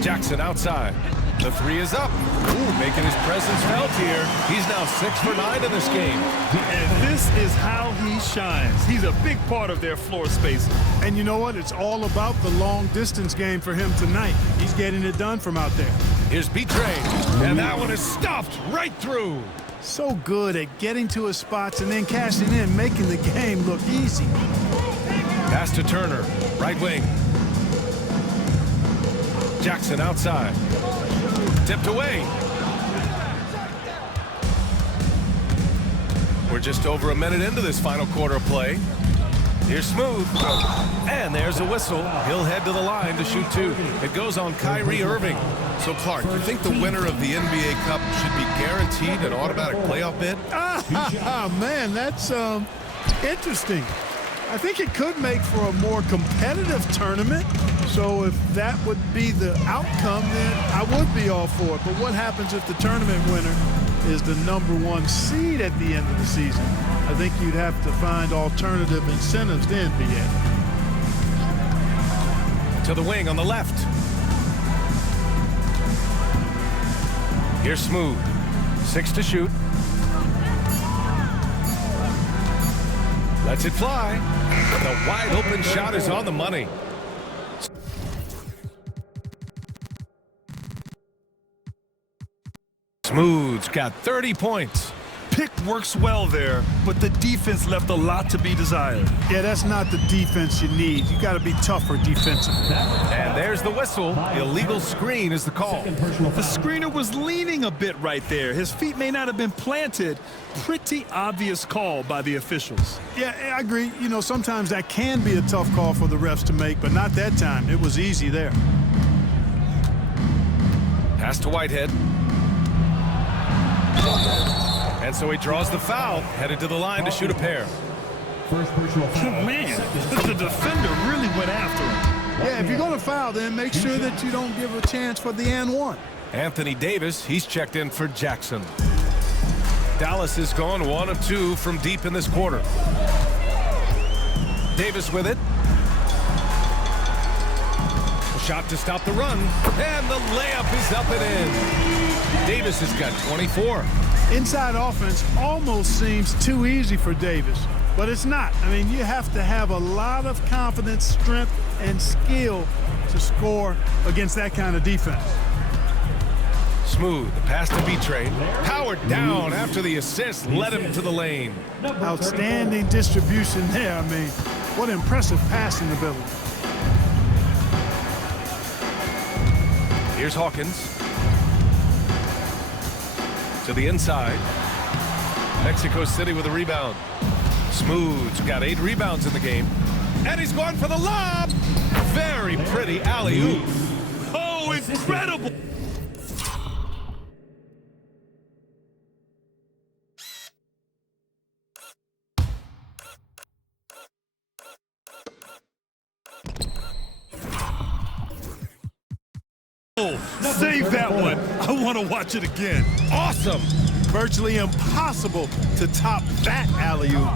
Jackson outside. The 3 is up. Ooh, making his presence felt here. He's now 6 for 9 in this game. And this is how he shines. He's a big part of their floor space. And you know what? It's all about the long-distance game for him tonight. He's getting it done from out there. Here's B-Train, and that one is stuffed right through. So good at getting to his spots and then cashing in, making the game look easy. Pass to Turner, right wing. Jackson outside. Tipped away. We're just over a minute into this final quarter of play. Here's Smooth. And there's a whistle. He'll head to the line to shoot 2. It goes on Kyrie Irving. So, Clark, you think the winner of the NBA Cup should be guaranteed an automatic playoff bid? Man, that's interesting. I think it could make for a more competitive tournament. So if that would be the outcome, then I would be all for it. But what happens if the tournament winner is the #1 seed at the end of the season? I think you'd have to find alternative incentives then, BA. To the wing on the left. Here's Smooth. 6 to shoot. Lets it fly. The wide open shot is on the money. Smooth's got 30 points. Pick works well there, but the defense left a lot to be desired. Yeah, that's not the defense you need. You got to be tougher defensively. And there's the whistle. Illegal screen is the call. The screener was leaning a bit right there. His feet may not have been planted. Pretty obvious call by the officials. Yeah, I agree. You know, sometimes that can be a tough call for the refs to make, but not that time. It was easy there. Pass to Whitehead. And so he draws the foul, headed to the line to shoot a pair. First personal foul. Man, the defender really went after him. Yeah, if you're going to foul, then make sure that you don't give a chance for the and one. Anthony Davis, he's checked in for Jackson. Dallas has gone 1 of 2 from deep in this quarter. Davis with it. A shot to stop the run, and the layup is up and in. Davis has got 24. Inside offense almost seems too easy for Davis, but it's not. I mean, you have to have a lot of confidence, strength, and skill to score against that kind of defense. Smooth, the pass to B-Train. Powered down after the assist, led him to the lane. Outstanding distribution there. I mean, what impressive passing ability. Here's Hawkins. To the inside. Mexico City with a rebound. Smooth's got 8 rebounds in the game. And he's going for the lob. Very pretty alley-oop. Oh, incredible. Save that one. I want to watch it again. Awesome. Virtually impossible to top that alley-oop.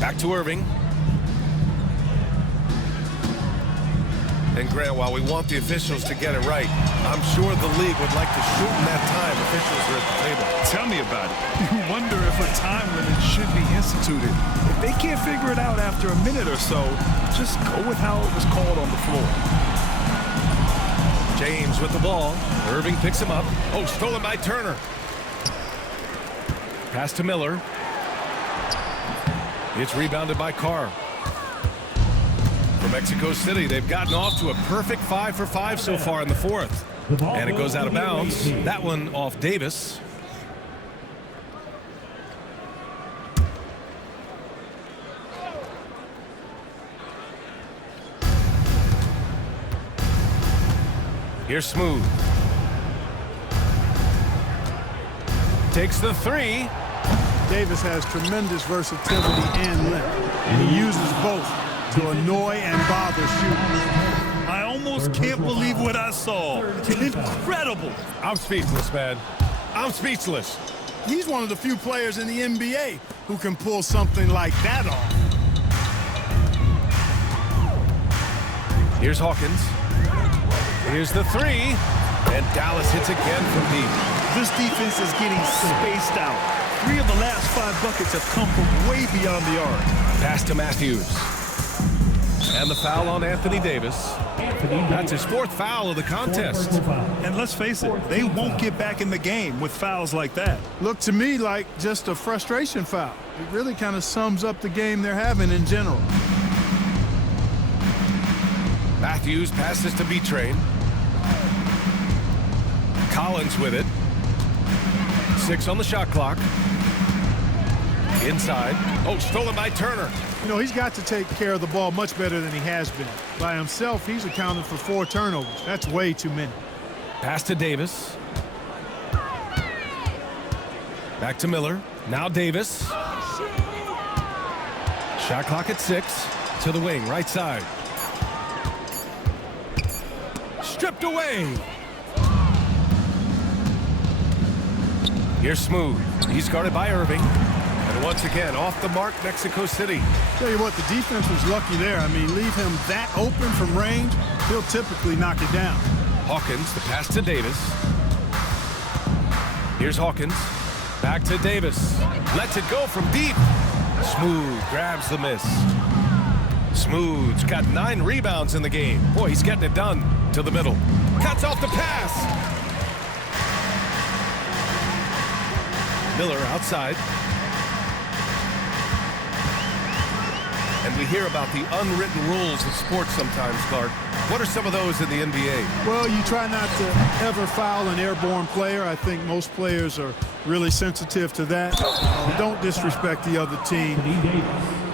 Back to Irving. And Grant, while we want the officials to get it right, I'm sure the league would like to shorten that time officials are at the table. Tell me about it. You wonder if a time limit should be instituted. If they can't figure it out after a minute or so, just go with how it was called on the floor. James with the ball. Irving picks him up. Oh, stolen by Turner. Pass to Miller. It's rebounded by Carr. For Mexico City, they've gotten off to a perfect 5 for 5 so far in the fourth. And it goes out of bounds. That one off Davis. Here's Smooth. Takes the 3. Davis has tremendous versatility and length, and he uses both to annoy and bother shooters. I almost can't believe what I saw. Incredible. I'm speechless, man. I'm speechless. He's one of the few players in the NBA who can pull something like that off. Here's Hawkins. Here's the 3. And Dallas hits again from deep. This defense is getting spaced out. 3 of the last 5 buckets have come from way beyond the arc. Pass to Matthews. And the foul on Anthony Davis. That's his 4th foul of the contest. And let's face it, they won't get back in the game with fouls like that. Looked to me like just a frustration foul. It really kind of sums up the game they're having in general. Matthews passes to B-Train. Collins with it. 6 on the shot clock. Inside. Oh, stolen by Turner. You know, he's got to take care of the ball much better than he has been. By himself, he's accounted for 4 turnovers. That's way too many. Pass to Davis. Back to Miller. Now Davis. Shot clock at 6. To the wing, right side. Stripped away. Here's Smooth. He's guarded by Irving. And once again, off the mark, Mexico City. Tell you what, the defense was lucky there. I mean, leave him that open from range, he'll typically knock it down. Hawkins, the pass to Davis. Here's Hawkins. Back to Davis. Lets it go from deep. Smooth grabs the miss. Smooth's got 9 rebounds in the game. Boy, he's getting it done. To the middle. Cuts off the pass. Miller outside. And we hear about the unwritten rules of sports sometimes, Clark. What are some of those in the NBA? Well, you try not to ever foul an airborne player. I think most players are really sensitive to that. Don't disrespect the other team.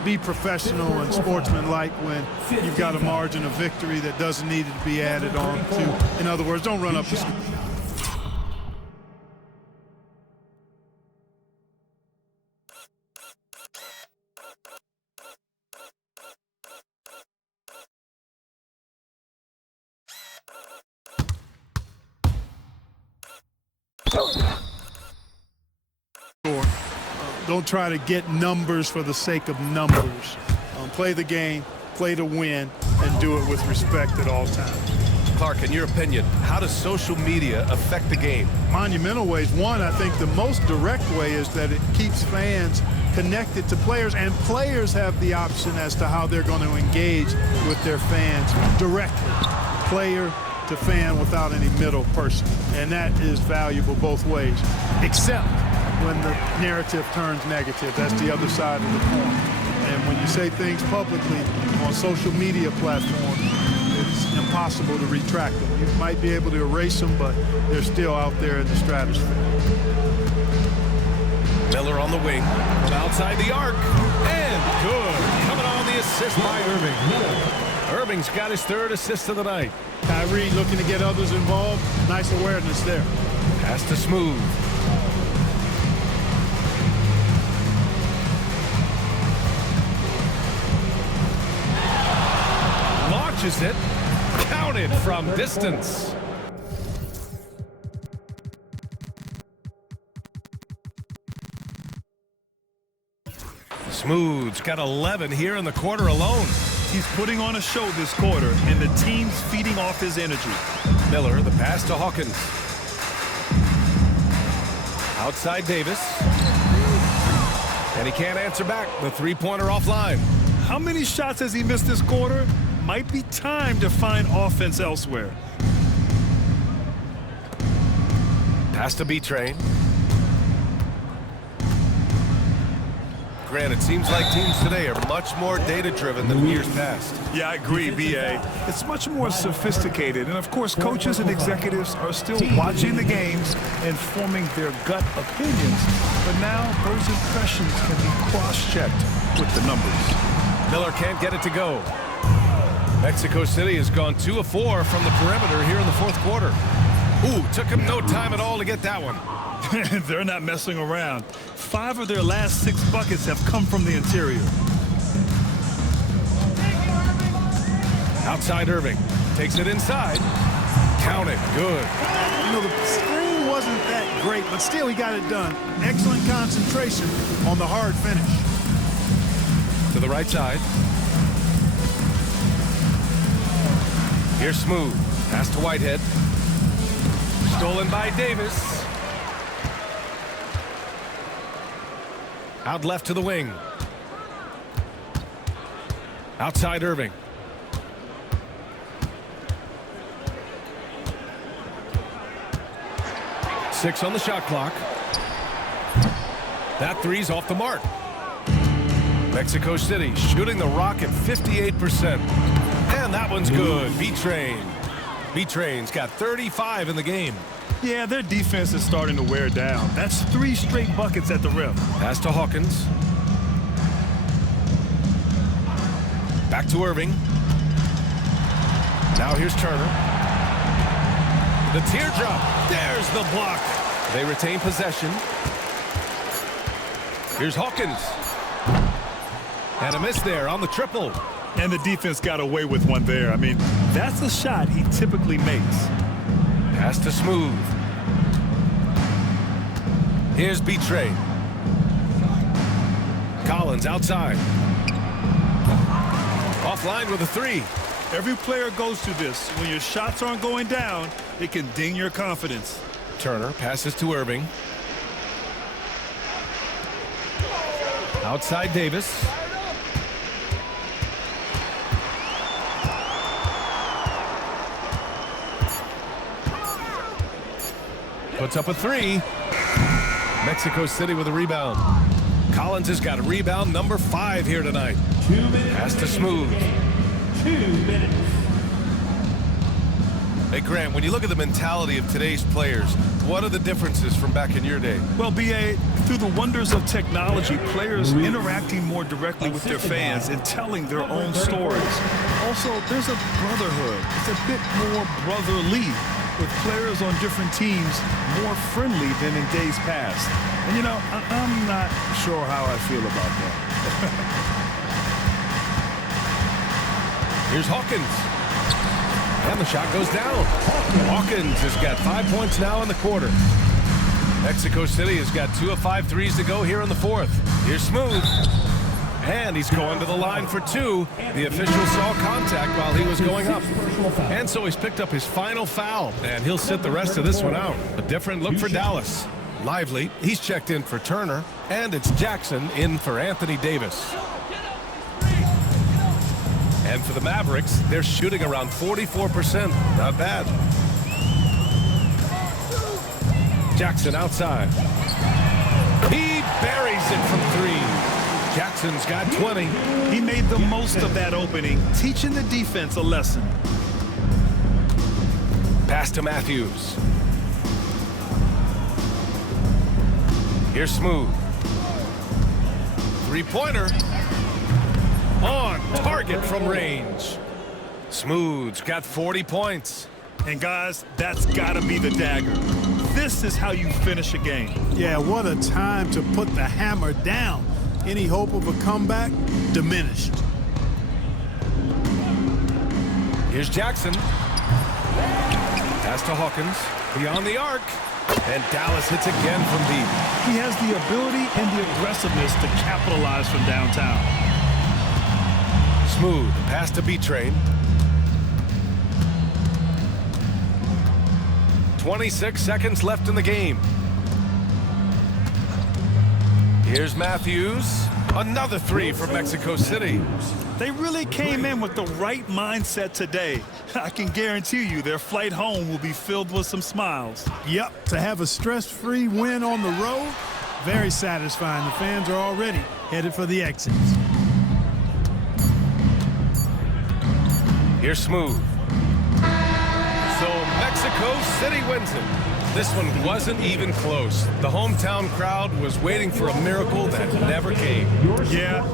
Be professional and sportsmanlike when you've got a margin of victory that doesn't need to be added on to. In other words, don't run up the score. Don't try to get numbers for the sake of numbers. Play the game, play to win, and do it with respect at all times. Clark, in your opinion, how does social media affect the game? Monumental ways. One, I think the most direct way is that it keeps fans connected to players, and players have the option as to how they're going to engage with their fans directly, player to fan, without any middle person. And that is valuable both ways, except when the narrative turns negative. That's the other side of the coin. And when you say things publicly on social media platforms, it's impossible to retract them. You might be able to erase them, but they're still out there in the stratosphere. Miller on the wing from outside the arc, and good. Coming on the assist by Irving. Irving's got his 3rd assist of the night. Kyrie looking to get others involved. Nice awareness there. Pass to Smooth. Launches it. Counted from distance. Smooth's got 11 here in the quarter alone. He's putting on a show this quarter, and the team's feeding off his energy. Miller, the pass to Hawkins. Outside Davis. And he can't answer back. The 3-pointer offline. How many shots has he missed this quarter? Might be time to find offense elsewhere. Pass to B-Train. Grant, it seems like teams today are much more data-driven than years past. Yeah, I agree, B.A. It's much more sophisticated. And, of course, coaches and executives are still watching the games and forming their gut opinions. But now those impressions can be cross-checked with the numbers. Miller can't get it to go. Mexico City has gone 2 of 4 from the perimeter here in the 4th quarter. Ooh, took him no time at all to get that one. They're not messing around. 5 of their last 6 buckets have come from the interior. Outside Irving. Takes it inside. Count it. Good. You know, the screen wasn't that great, but still he got it done. Excellent concentration on the hard finish. To the right side. Here's Smooth. Pass to Whitehead. Stolen by Davis. Out left to the wing. Outside Irving. Six on the shot clock. That three's off the mark. Mexico City shooting the rock at 58%. And that one's good. B-Train. B-Train's got 35 in the game. Yeah, their defense is starting to wear down. That's 3 straight buckets at the rim. Pass to Hawkins. Back to Irving. Now here's Turner. The teardrop. There's the block. They retain possession. Here's Hawkins. And a miss there on the triple. And the defense got away with one there. I mean, that's a shot he typically makes. Pass to Smooth. Here's B-Train. Collins outside. Offline with a 3. Every player goes through this. When your shots aren't going down, It can ding your confidence. Turner passes to Irving. Outside Davis. Puts up a three. Mexico City with a rebound. Collins has got a rebound number 5 here tonight. 2 minutes. Pass to Smooth. 2 minutes. Hey, Grant, when you look at the mentality of today's players, what are the differences from back in your day? Well, B.A., through the wonders of technology, players interacting more directly with their fans and telling their own stories. Also, there's a brotherhood. It's a bit more brotherly, with players on different teams more friendly than in days past. And, you know, I'm not sure how I feel about that. Here's Hawkins. And the shot goes down. Hawkins has got 5 points now in the quarter. Mexico City has got 2 of 5 threes to go here in the 4th. Here's Smooth. And he's going to the line for 2. The official saw contact while he was going up. And so he's picked up his final foul. And he'll sit the rest of this one out. A different look for Dallas. Lively, he's checked in for Turner. And it's Jackson in for Anthony Davis. And for the Mavericks, they're shooting around 44%. Not bad. Jackson outside. He buries it from 3. Jackson's got 20. He made the most of that opening, teaching the defense a lesson. Pass to Matthews. Here's Smooth. 3-pointer. On target from range. Smooth's got 40 points. And guys, that's gotta be the dagger. This is how you finish a game. Yeah, what a time to put the hammer down. Any hope of a comeback? Diminished. Here's Jackson. Pass to Hawkins. Beyond the arc. And Dallas hits again from deep. He has the ability and the aggressiveness to capitalize from downtown. Smooth. Pass to B-Train. 26 seconds left in the game. Here's Matthews. Another 3 from Mexico City. They really came in with the right mindset today. I can guarantee you their flight home will be filled with some smiles. Yep, to have a stress-free win on the road, very satisfying. The fans are already headed for the exits. Here's Smooth. So Mexico City wins it. This one wasn't even close. The hometown crowd was waiting for a miracle that never came. Yeah.